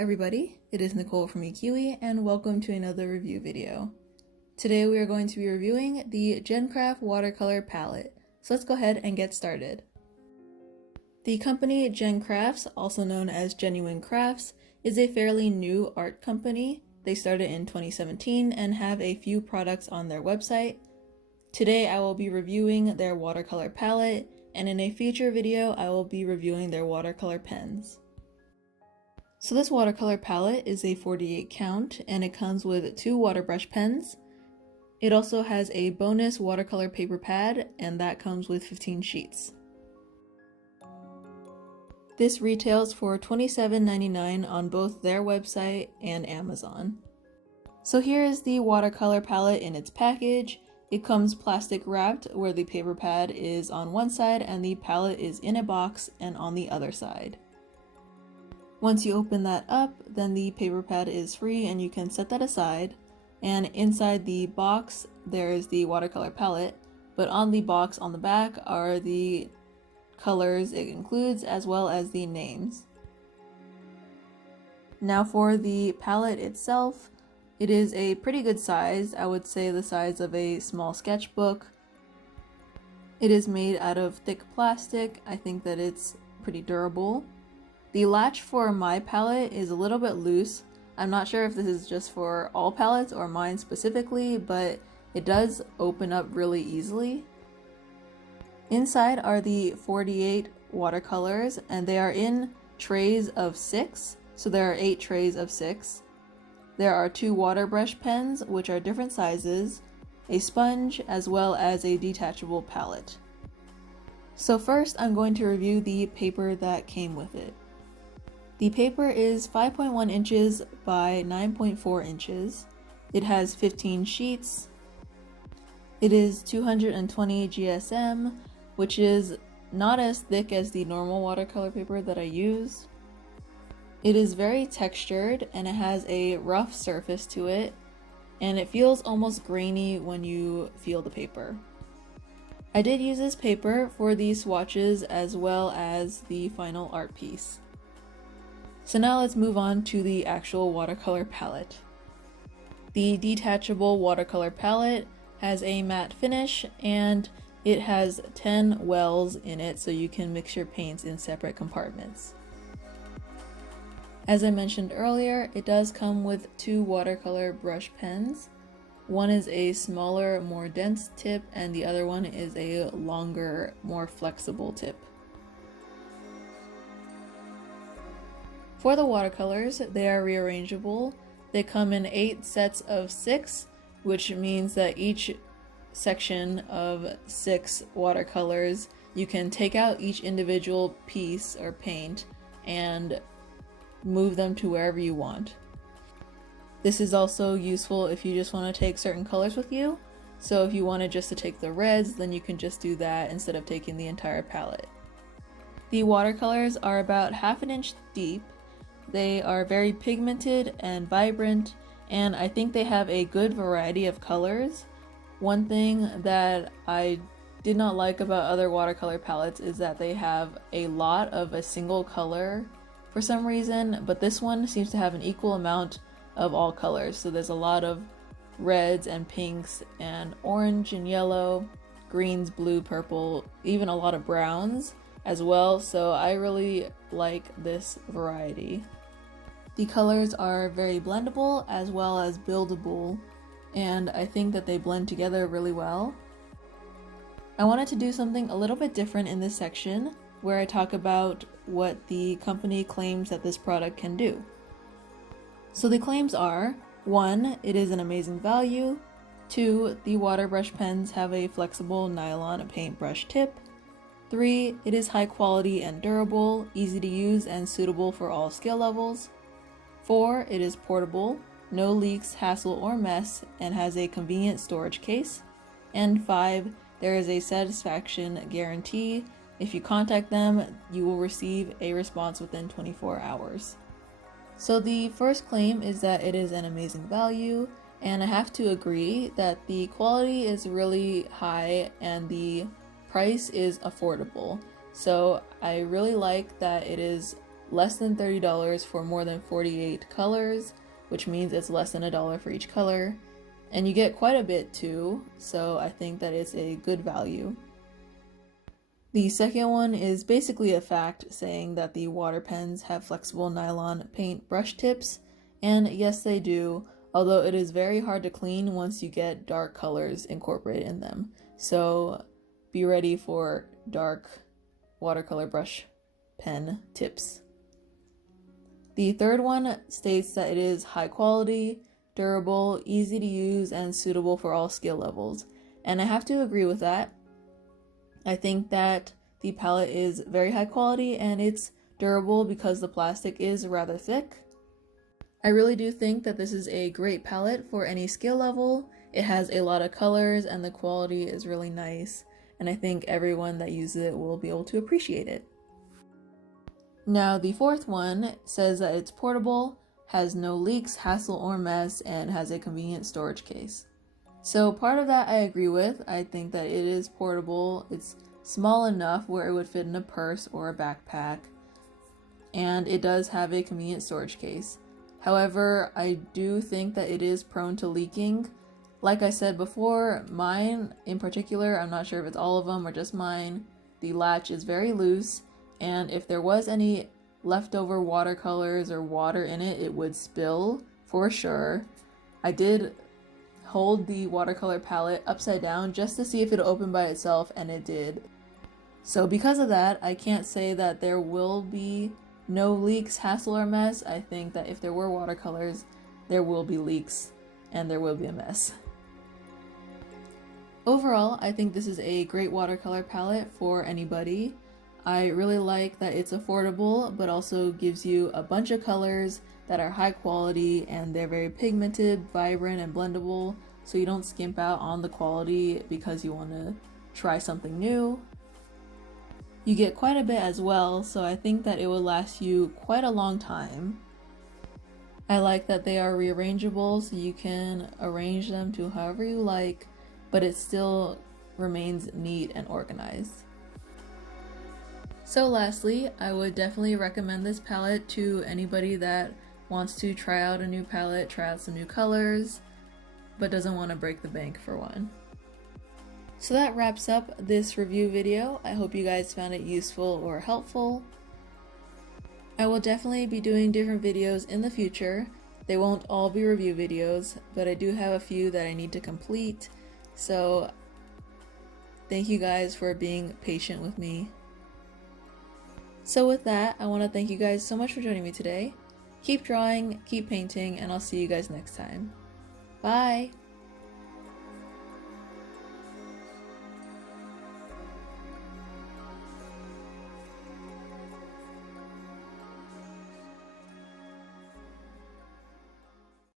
everybody, it is Nicole from iiKiui and welcome to another review video. Today we are going to be reviewing the GenCrafts watercolor palette, so let's go ahead and get started. The company GenCrafts, also known as Genuine Crafts, is a fairly new art company. They started in 2017 and have a few products on their website. Today I will be reviewing their watercolor palette, and in a future video I will be reviewing their watercolor pens. So this watercolor palette is a 48 count and it comes with 2 water brush pens. It also has a bonus watercolor paper pad and that comes with 15 sheets. This retails for $27.99 on both their website and Amazon. So here is the watercolor palette in its package. It comes plastic wrapped where the paper pad is on one side and the palette is in a box and on the other side. Once you open that up, then the paper pad is free and you can set that aside. And inside the box, there's the watercolor palette, but on the box on the back are the colors it includes as well as the names. Now for the palette itself, it is a pretty good size. I would say the size of a small sketchbook. It is made out of thick plastic. I think that it's pretty durable. The latch for my palette is a little bit loose. I'm not sure if this is just for all palettes or mine specifically, but it does open up really easily. Inside are the 48 watercolors and they are in trays of 6, so there are 8 trays of 6. There are 2 water brush pens, which are different sizes, a sponge, as well as a detachable palette. So first I'm going to review the paper that came with it. The paper is 5.1 inches by 9.4 inches. It has 15 sheets. It is 220 GSM, which is not as thick as the normal watercolor paper that I use. It is very textured and it has a rough surface to it, and it feels almost grainy when you feel the paper. I did use this paper for the swatches as well as the final art piece. So now let's move on to the actual watercolor palette. The detachable watercolor palette has a matte finish and it has 10 wells in it so you can mix your paints in separate compartments. As I mentioned earlier, it does come with 2 watercolor brush pens. One is a smaller, more dense tip and the other one is a longer, more flexible tip. For the watercolors, they are rearrangeable. They come in 8 sets of 6, which means that each section of 6 watercolors, you can take out each individual piece or paint and move them to wherever you want. This is also useful if you just want to take certain colors with you. So if you wanted just to take the reds, then you can just do that instead of taking the entire palette. The watercolors are about 1/2 inch deep. They are very pigmented and vibrant, and I think they have a good variety of colors. One thing that I did not like about other watercolor palettes is that they have a lot of a single color for some reason, but this one seems to have an equal amount of all colors. So there's a lot of reds and pinks and orange and yellow, greens, blue, purple, even a lot of browns as well, so I really like this variety. The colors are very blendable as well as buildable, and I think that they blend together really well. I wanted to do something a little bit different in this section where I talk about what the company claims that this product can do. So the claims are: 1, it is an amazing value; 2, the water brush pens have a flexible nylon paintbrush tip; 3, it is high quality and durable, easy to use and suitable for all skill levels; 4, it is portable, no leaks, hassle, or mess, and has a convenient storage case; and 5, there is a satisfaction guarantee. If you contact them, you will receive a response within 24 hours. So the first claim is that it is an amazing value, and I have to agree that the quality is really high and the price is affordable. So I really like that it is less than $30 for more than 48 colors, which means it's less than $1 for each color. And you get quite a bit too, so I think that it's a good value. The second one is basically a fact saying that the water pens have flexible nylon paint brush tips, and yes they do, although it is very hard to clean once you get dark colors incorporated in them. So be ready for dark watercolor brush pen tips. The third one states that it is high quality, durable, easy to use, and suitable for all skill levels. And I have to agree with that. I think that the palette is very high quality and it's durable because the plastic is rather thick. I really do think that this is a great palette for any skill level. It has a lot of colors and the quality is really nice, and I think everyone that uses it will be able to appreciate it. Now the fourth one says that it's portable, has no leaks, hassle, or mess, and has a convenient storage case. So part of that I agree with. I think that it is portable. It's small enough where it would fit in a purse or a backpack, and it does have a convenient storage case. However, I do think that it is prone to leaking. Like I said before, mine in particular, I'm not sure if it's all of them or just mine, the latch is very loose, and if there was any leftover watercolors or water in it, it would spill for sure. I did hold the watercolor palette upside down just to see if it'll open by itself, and it did. So because of that, I can't say that there will be no leaks, hassle, or mess. I think that if there were watercolors, there will be leaks and there will be a mess. Overall, I think this is a great watercolor palette for anybody. I really like that it's affordable, but also gives you a bunch of colors that are high quality and they're very pigmented, vibrant, and blendable, so you don't skimp out on the quality because you want to try something new. You get quite a bit as well, so I think that it will last you quite a long time. I like that they are rearrangeable, so you can arrange them to however you like, but it still remains neat and organized. So lastly, I would definitely recommend this palette to anybody that wants to try out a new palette, try out some new colors, but doesn't want to break the bank for one. So that wraps up this review video. I hope you guys found it useful or helpful. I will definitely be doing different videos in the future. They won't all be review videos, but I do have a few that I need to complete. So thank you guys for being patient with me. So with that, I want to thank you guys so much for joining me today. Keep drawing, keep painting, and I'll see you guys next time. Bye!